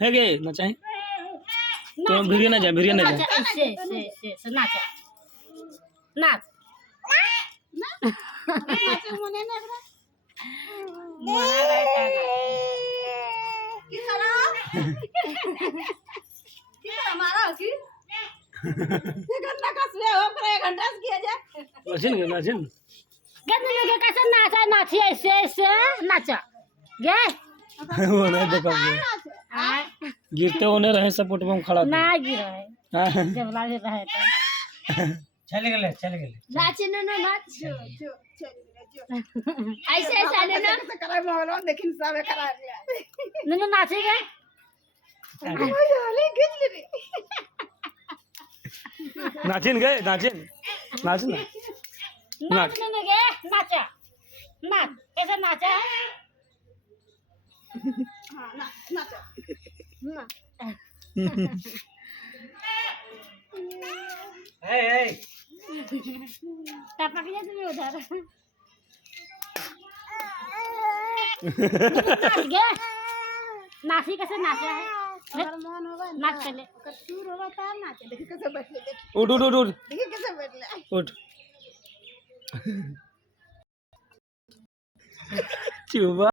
है गे नचाई तो भिरिया ना जा से नाच नाच नाचे मने ना मना रहता की करा की हमारा की गन्ना कसले हो पर 1 घंटा से किया जाए नाचिन गन्ने लोग कैसे नाचा नाची ऐसे ऐसे नाचा गे वो नहीं देखा गिरते होने रहे सपोर्ट में खड़ा ना गिरा है था जब लागे रहे तो चले गए नाचे ना नाच जो ऐसे ऐसे आने ना तो कराई मोहल्ला लेकिन सब करा लिया ना नाचेगा ओए गिर ली नाचिन नाच ना नाच ना गे नाचा नाच कैसे नाचा है हां नाच ना ए टपक जा तुम्हें उधर नाच गे नाची कैसे नाचा है अगर मन होगा नाच पहले कसूर होगा तब नाचे देखिए कैसे बैठले उठ देखिए कैसे बैठले उठ चुबा